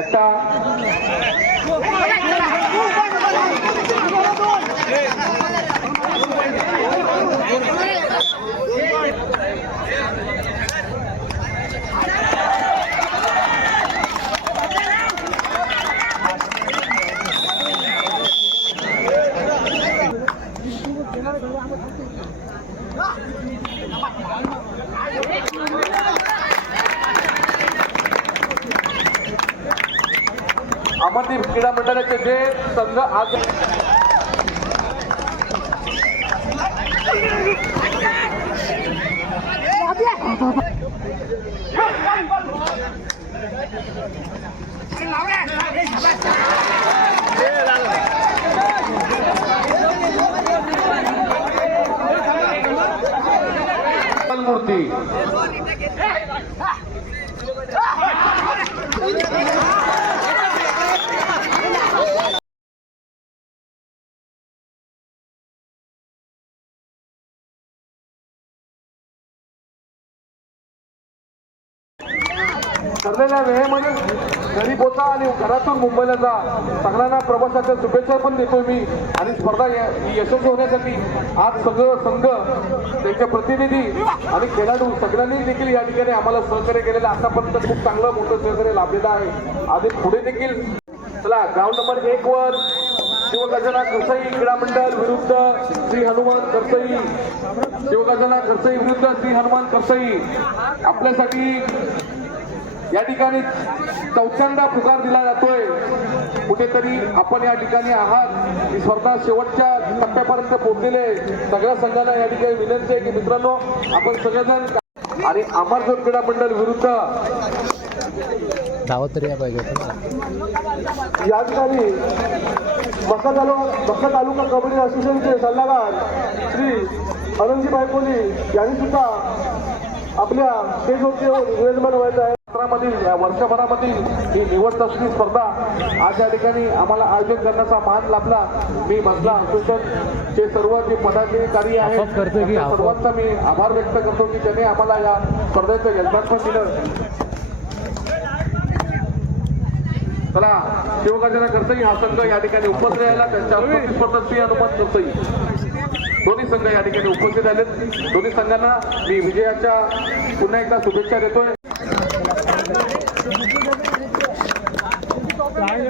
একটা क्रीडा मंडळाचे जे संघ आज मूर्ती ठरलेल्या वेळेमध्ये म्हणजे घरी पोचा आणि घरातून मुंबईला जा. सगळ्यांना प्रवासाच्या शुभेच्छा पण देतोय मी. आणि स्पर्धा यशस्वी होण्यासाठी आज सगळं संघ त्यांचे प्रतिनिधी आणि खेळाडू सगळ्यांनी देखील या ठिकाणी आम्हाला सहकार्य केलेलं. आतापर्यंत खूप चांगलं मोठं सहकार्य लाभलेलं आहे. आणि पुढे देखील चला ग्राउंड नंबर एक वर शिवगजना करसई क्रीडा मंडळ विरुद्ध श्री हनुमान करसई शिवगजना करसई विरुद्ध श्री हनुमान करसई आपल्यासाठी या ठिकाणी चौथ्यांदा पुकार दिला जातोय. कुठेतरी आपण या ठिकाणी आहात. ही स्पर्धा शेवटच्या टप्प्यापर्यंत पोहोचलेले. सगळ्या संघांना या ठिकाणी विनंती आहे की मित्रांनो आपण सगळेजण आणि अमरजोत क्रीडा मंडळ विरुद्ध धावत तरी या ठिकाणी मक्का तालुका मक्का तालुका कबड्डी असोसिएशनचे सल्लागार श्री अनंतजी पायकोली यांनी सुद्धा आपल्या स्टेजवरती निवेदन बनवायचं आहे. सत्रामधील या वर्षभरामधील ही निवड चाचणी स्पर्धा आज या ठिकाणी आम्हाला आयोजन करण्याचा मान लाभला. मी मधला असोसिएशनचे सर्व जे पदाधिकारी आहेत? सर्वांचा मी आभार व्यक्त करतो की त्यांनी आम्हाला या स्पर्धेचं यजमान पण दिलं. चला शिवगाजना करतई हा संघ या ठिकाणी उपस्थित राहिला. त्यांच्या प्रतिस्पर्धा श्री हनुमान करतई दोन्ही संघ या ठिकाणी उपस्थित झालेत दोन्ही संघांना मी विजयाच्या पुन्हा एकदा शुभेच्छा देतोय.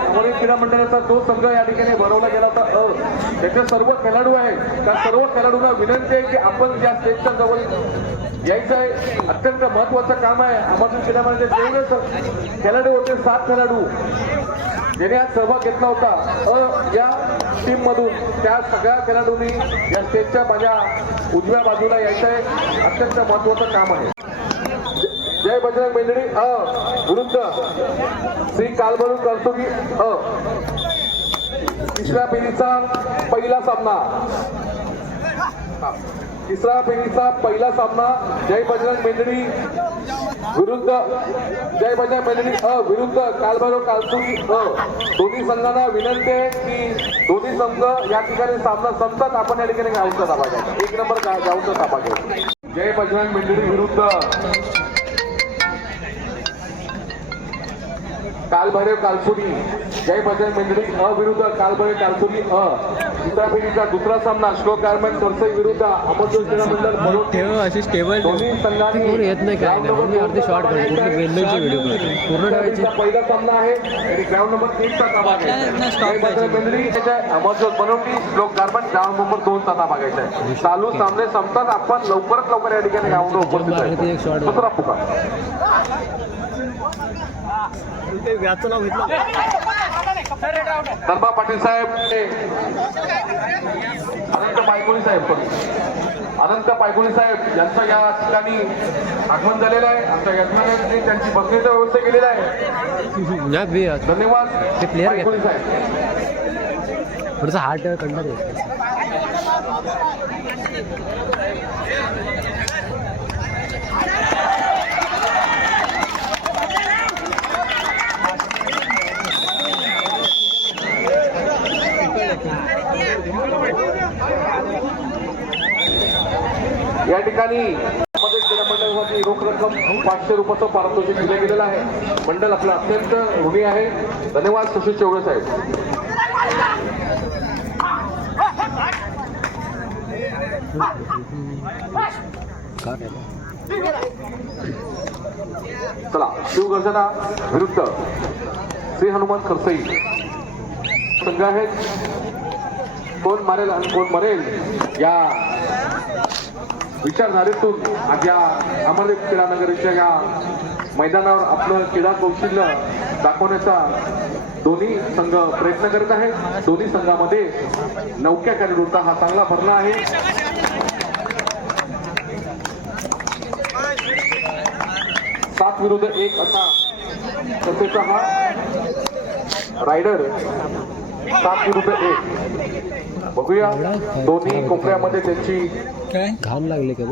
आहे क्रीडा मंडळाचा तो संघ या ठिकाणी भरवला गेला होता अ त्याचे सर्व खेळाडू आहेत. त्या सर्व खेळाडूंना विनंती आहे की आपण ज्या स्टेजच्या जवळ यायचं आहे. अत्यंत महत्वाचं काम आहे. अमरदीप क्रीडा मंडळाचे जेवढे खेळाडू होते सात खेळाडू ज्याने आज सहभाग घेतला होता अ या टीम मधून त्या सगळ्या खेळाडूंनी या स्टेजच्या माझ्या उजव्या बाजूला यायचं आहे. अत्यंत महत्वाचं काम आहे. जय बजरंग मेंदडी अ विरुद्ध श्री कालभरू करतोगी अ. तिसऱ्या फेरीचा पहिला सामना. तिसरा फेरीचा पहिला सामना जय बजरंग मेंदडी विरुद्ध. जय बजरंग मेंदडी अ विरुद्ध. कालभैरव कालसुगी अ. दोन्ही संघांना विनंती आहे की दोन्ही संघ या ठिकाणी सामना संपतात. आपण या ठिकाणी गावचा ताबा घ्यायचा एक नंबर गावचा ताबा घ्यायचा जय बजरंग मेंदडी विरुद्ध. कालभैरव कालसुरी जय बजरंग मेंदडी अ विरुद्ध कालभैरव कालसुरी अ. दुसरा फेरीचा दुसरा सामना श्लोक गारमेंट सरसई विरुद्ध मंडळ ठेव अशी स्टेबल दोन्ही संघांनी पूर्ण येत नाही काय अर्धे शॉर्ट पूर्ण व्हिडिओ पूर्ण ठेवायची. पहिला सामना आहे. आणि ग्राउंड नंबर ताबा आहे. जय बजरंग मेंदडी याच्या अमरजोत बनवटी श्लोक गारमेंट ग्राउंड नंबर दोन चा ताबा घ्यायचा आहे चालू सामने संपतात आपण लवकरात लवकर या ठिकाणी ग्राउंडवर उपस्थित आहे. shot. दुसरा पुकार. धर्मा पाटील साहेब अनंत पायकोळी साहेब. अनंत पायकोळी साहेब यांचं या ठिकाणी आगमन झालेलं आहे. आमच्या यजमानांनी त्यांची बसण्याची व्यवस्था केलेली आहे. धन्यवाद. पायकोळी साहेब. थोडंसं हार्ट कंडक्ट या ठिकाणी मंडळासाठी रोख रक्कम पाचशे रुपयाचं पारितोषिक दिलं गेलेलं आहे. मंडळ आपलं अत्यंत ऋणी आहे. धन्यवाद सुशील चौगळे साहेब. चला शिवगर्जना विरुद्ध श्री हनुमान खरसई संघ आहेत. कोण मारेल आणि कोण मरेल या विचारधारेतून आज या अमरदेव क्रीडा नगरीच्या या मैदानावर आपलं क्रीडा कौशल्य दाखवण्याचा दोन्ही संघ प्रयत्न करत आहेत. दोन्ही संघामध्ये नौक्या कॅलिडोरचा हा चांगला भरला आहे. सात विरुद्ध एक असा कसेचा हा रायडर सात विरुद्ध एक. बघूया दोन्ही कोपऱ्यामध्ये त्यांची काय? घाम लागले का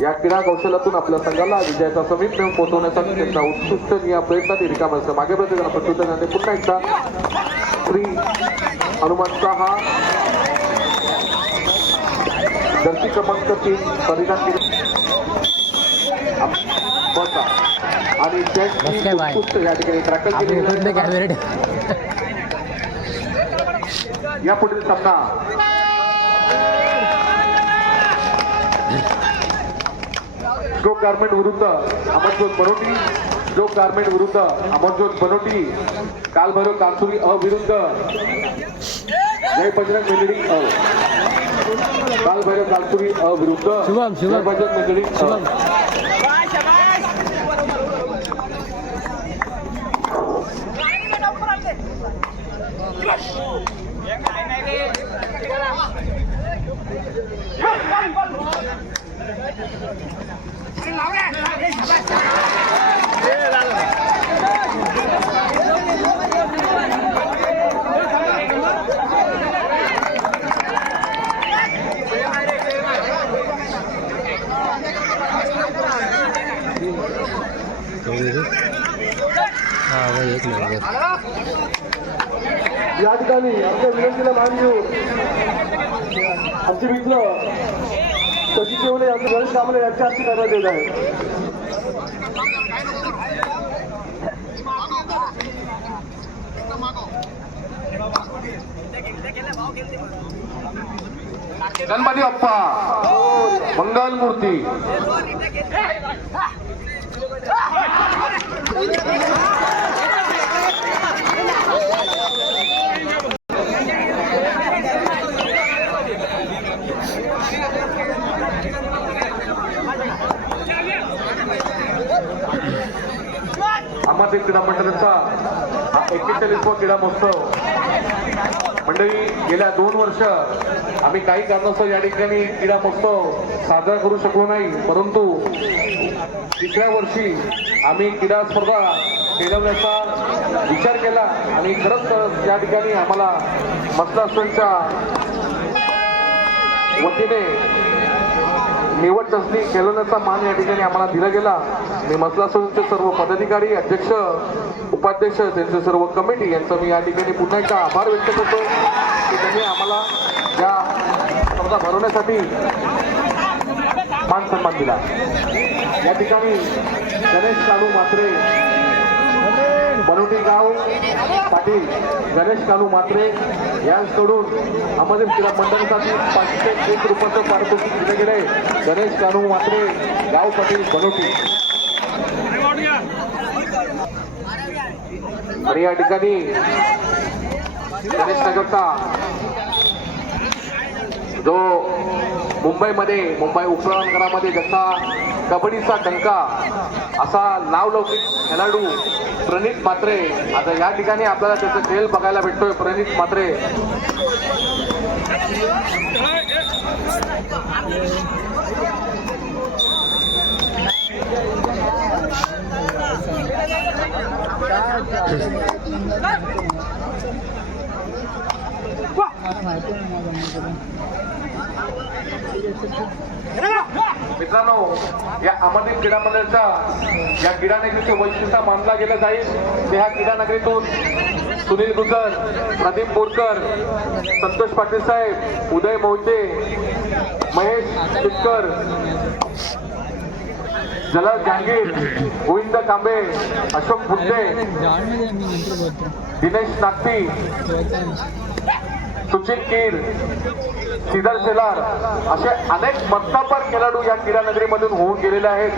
या क्रीडा कौशल्यातून आपल्या संघाला विजयाचा समीप नेऊन पोहोचवण्यासाठी त्यांचा उत्कृष्ट या प्रयत्नात रिकाम असतं मागे प्रत्येकाला पुन्हा एकदा श्री हनुमानचा हा धरती क्रमांक तीन बसा. आणि या ठिकाणी या पुढील सामना श्लोक गारमेंट विरुद्ध अमरज्योत बनोटी श्लोक गारमेंट विरुद्ध अमरज्योत बनोटी कालभैरव कालसुरी अ विरुद्ध जय बजरंग मेलडी अ कालभैरव कालसुरी अ विरुद्ध शुभम, शुभम. जय बजरंग शुभम. अ हा वय एक नंबर या ठिकाणी आमच्या विनंतीला मान घेऊन आमचे मित्र शशी केवले आमचे गणेश कामले यांच्या हस्ते करण्यात येत आहे. गणपती बाप्पा मंगल मूर्ती. सामाजिक क्रीडा मंडळाचा हा एक्केचाळीसवा क्रीडा महोत्सव. मंडळी गेल्या दोन वर्ष आम्ही काही कारणास्तव या ठिकाणी क्रीडा महोत्सव साजरा करू शकलो नाही. परंतु तिसऱ्या वर्षी आम्ही क्रीडा स्पर्धा खेळवण्याचा विचार केला आणि खरंच या ठिकाणी आम्हाला मसला वतीने निवड चाचणी खेळवण्याचा मान या ठिकाणी आम्हाला दिला गेला. मी मसला संघचे सर्व पदाधिकारी अध्यक्ष उपाध्यक्ष त्यांचे सर्व कमिटी यांचा मी या ठिकाणी पुन्हा एकदा आभार व्यक्त करतो. की त्यांनी आम्हाला या स्पर्धा भरवण्यासाठी मान सन्मान दिला. या ठिकाणी गणेश कालू मात्रे बनवटी गाव पाटील गणेश कालू मात्रे यांकडून आम्हाला क्रीडा मंडळासाठी पाचशे एक रुपयाचं पारितोषिक दिलं गेले गणेश कानू मात्रे गाव पाटील बनवटी. आणि या ठिकाणी गणेश नगरचा जो मुंबईमध्ये मुंबई उपनगरामध्ये जसा कबड्डीचा डंका असा नावलौकिक खेळाडू प्रणित मात्रे आता या ठिकाणी आपल्याला त्याचं खेळ बघायला भेटतोय. प्रणित मात्रे मित्रांनो या अमरदीप क्रीडा मंडळाच्या या क्रीडा वैशिष्ट्य मानला गेलं जाईल. ते ह्या क्रीडा नगरीतून सुनील गुजर प्रदीप बोरकर संतोष पाटील साहेब उदय मोहिते महेश टिटकर जलद जहांगीर गोविंद कांबे अशोक बुड्डे दिनेश नागपी सुचित कीर श्रीधर शेलार असे अनेक मत्तापर खेळाडू या क्रीडा नगरीमधून होऊन गेलेले आहेत.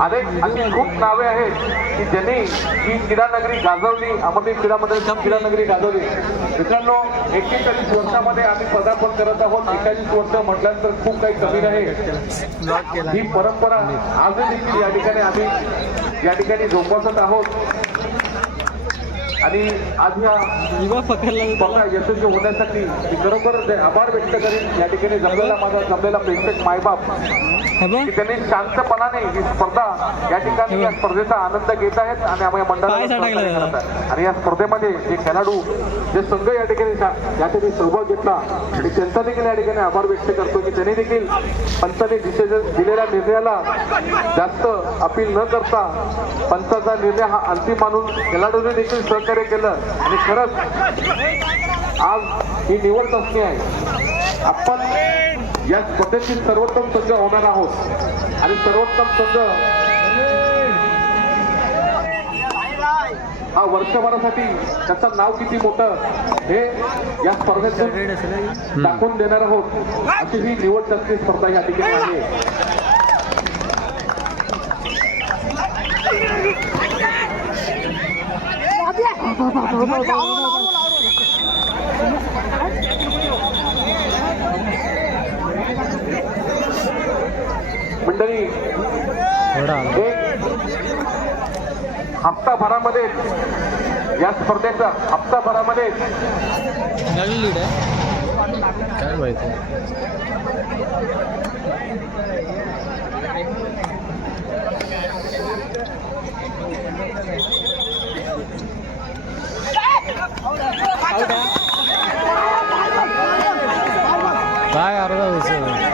अनेक अशी खूप नावे आहेत की ज्यांनी ही क्रीडा नगरी गाजवली अमरदीप क्रीडा मंडळ क्रीडा नगरी गाजवली. मित्रांनो एक्केचाळीस वर्षामध्ये आम्ही पदार्पण करत आहोत. एकावीस वर्ष म्हटल्यानंतर खूप काही कमी नाही. ही परंपरा आजही देखील या ठिकाणी आम्ही या ठिकाणी जोपासत आहोत. आणि आज ह्या युवा पकडला यशस्वी होण्यासाठी मी खरोखर आभार व्यक्त करीन या ठिकाणी जमलेला माझा जमलेला प्रेक्षक मायबाप त्यांनी शांतपणाने ही स्पर्धा या ठिकाणी या स्पर्धेचा आनंद घेत आहेत आणि आम्ही मंडळाला करत आहेत. आणि या स्पर्धेमध्ये जे खेळाडू जे संघ या ठिकाणी या ठिकाणी सहभाग घेतला आणि त्यांचा देखील या ठिकाणी आभार व्यक्त करतो की त्यांनी देखील पंचाने डिसिजन दिलेल्या निर्णयाला जास्त अपील न करता पंचाचा निर्णय हा अंतिम मानून खेळाडूंनी देखील सहकार्य केलं आणि खरंच आज ही निवड चाचणी आहे. आपण या स्पर्धेतील सर्वोत्तम संघ होणार आहोत. आणि सर्वोत्तम संघ हा वर्षभरासाठी त्याचं नाव किती मोठं हे या स्पर्धेतून दाखवून देणार आहोत. अशी ही निवड चाचणी स्पर्धा या ठिकाणी आहे. मंडळी हप्ताभरामध्ये या स्पर्धेचा हप्ताभरामध्ये काय माहिती काय अर्धा दिवस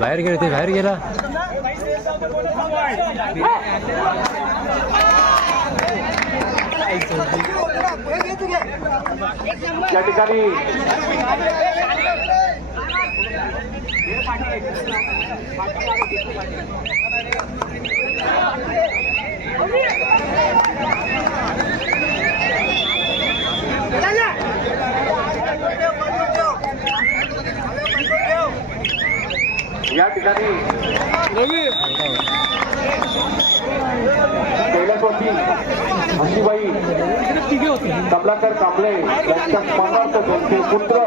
बाहेर गेले ते बाहेर गेला. या ठिकाणी या ठिकाणी कैलासवासी हसीबाई कमलाकर कांबळे यांच्या स्मरणार्थ त्यांचे पुत्र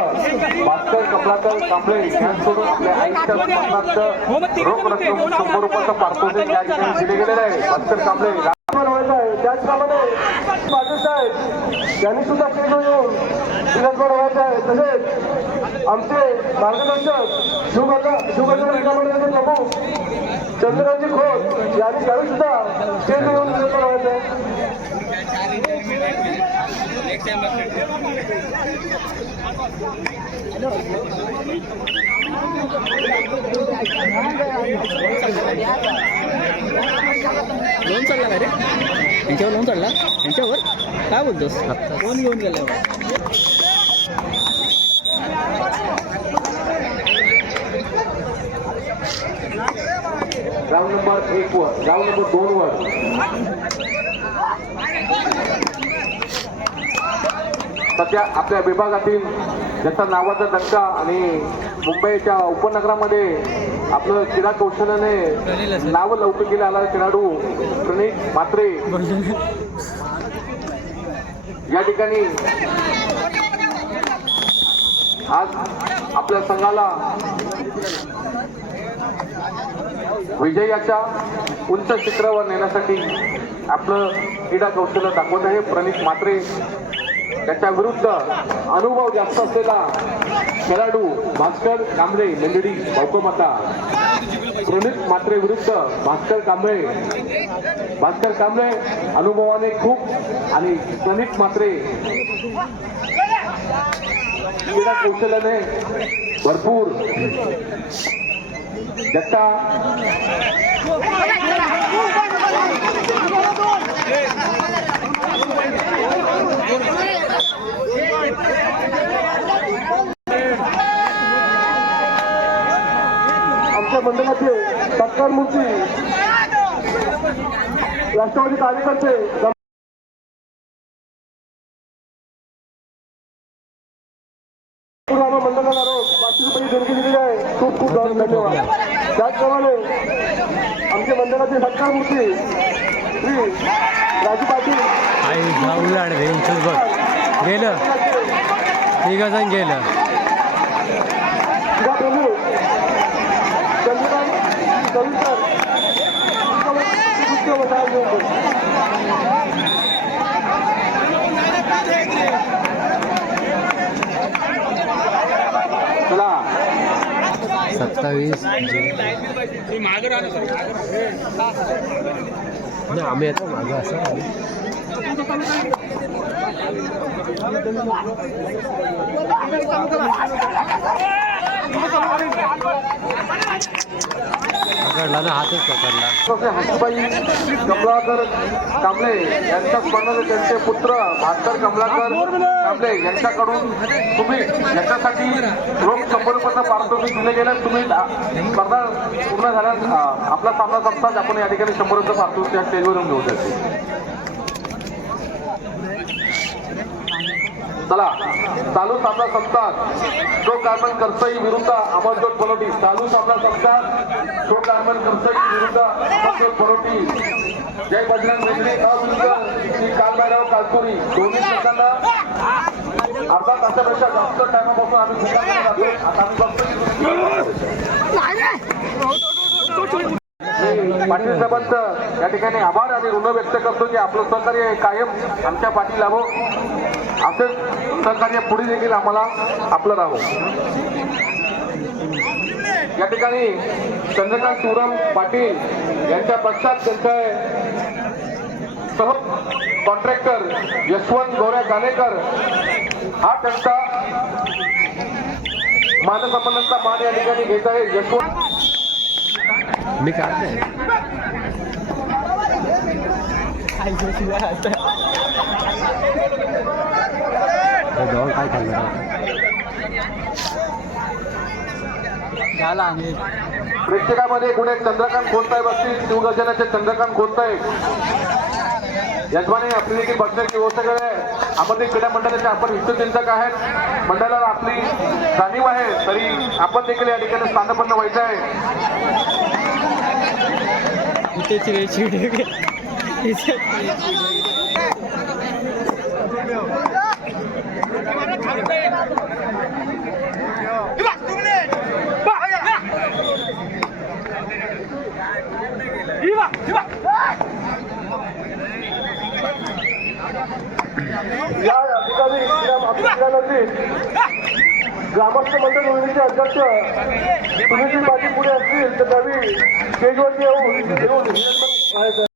भास्कर कमलाकर कांबळे यांच्याकडून आपल्या आईच्या स्मरणार्थ रोख रक्कम शंभर रुपयाचं पारितोषिक या ठिकाणी दिले गेलेलं आहे. भास्कर कांबळे व्हायचं आहे. त्याचप्रमाणे पाटील साहेब यांनी सुद्धा स्टेजवर येऊन दिवसभर व्हायचं आहे. तसेच आमचे मार्गदर्शक शिवगंगा शिवगंगा मंडळाचे प्रमुख चंद्रकांतजी खोत यांनी त्यावेळी सुद्धा स्टेज येऊन दिवसभर लोन चढला का रे? यांच्यावर लोन चढला यांच्यावर? काय बोलतोस? लोन घेऊन गेल्यावर राऊंड नंबर एक वर. राऊंड नंबर दोन वर. सध्या आपल्या विभागातील ज्याचा नावाचा धक्का आणि मुंबईच्या उपनगरामध्ये आपलं क्रीडा कौशल्याने नाव लौकिकीला आला. खेळाडू प्रणित मात्रे या ठिकाणी आज आपल्या संघाला विजयाच्या उंच शिखरावर नेण्यासाठी आपलं क्रीडा कौशल्य दाखवत आहे. प्रणित मात्रे त्याच्या विरुद्ध अनुभव जास्त असलेला खेळाडू भास्कर कांबळे लेंगडी भाऊकमाता प्रणित मात्रे विरुद्ध भास्कर कांबळे. भास्कर कांबळे अनुभवाने खूप आणि प्रणित मात्रे क्रीडा कौशल्याने भरपूर जट्टा आमच्या मंडळाचे तत्काळ मूर्ती राष्ट्रवादी कार्यकर्ते पूर्ण आम्हा मंडळाला रोज पाचशे रुपये देणगी दिलेली आहे खूप खूप धन्यवाद त्याचप्रमाणे आमच्या मंडळाचे तत्काळ मूर्ती श्री राजू पाटील. आई उलाड रे उचल बघ. गेलं? तिघ जण गेलं प्रभू. चंद्रकांत वसाहत घेऊन चला सत्तावीस. नाही आम्ही आता मागं असं पकडला ना हातच पकडला. तसे हसबाई कमलाकर कांबळे यांच्या स्मरणार्थ त्यांचे पुत्र भास्कर कमलाकर कांबळे यांच्याकडून तुम्ही याच्यासाठी रोख शंभर रुपयाचं पारितोषिक दिले गेले. तुम्ही स्पर्धा पूर्ण झाल्यास आपला सामना संपताच आपण या ठिकाणी शंभर रुपये पारितोषिक या स्टेजवरून घेऊ शकतो चला चालू सामना संपतात. शो कारमन करसई विरुद्ध अमरजोत पलोटी. चालू सामना संपतात. शो कारमन करसई विरुद्ध अमरजोत पलोटी. जय बजरंग वेगळे अविरुद्ध श्री कालपुरी. दोन्ही संघांना अर्धा तासापेक्षा जास्त टायमापासून आम्ही खेळामध्ये आता आम्ही पाटील साहेबांचं या ठिकाणी आभार आणि ऋण व्यक्त करतो की आपलं सहकार्य कायम आमच्या पाठी लाभो असेच सहकार्य पुढे देखील आम्हाला आपलं राहो. या ठिकाणी चंद्रकांत शिवराम पाटील यांच्या पश्चात त्यांचे सह कॉन्ट्रॅक्टर यशवंत गोऱ्या गाणेकर हा त्यांचा मानसंबंधांचा मान या ठिकाणी घेत आहे. यशवंत मी काढते जवळ काय खाल्लं प्रेक्षकामध्ये कुठे चंद्रकांत खोतसाहेब असतील शिवगर्जनाचे चंद्रकांत खोतसाहेब यजमानी आपली देखील बसण्याची व्यवस्था केली आहे. आपण ते क्रीडा मंडळाचे आपण हितचिंतक आहेत. मंडळाला आपली जाणीव आहे तरी आपण देखील या ठिकाणी स्थानपन्न व्हायचं आहे. समितीचे अध्यक्ष सुनील पाटील पुढे असतील तर त्यावेळी स्टेजवरती येऊन येऊन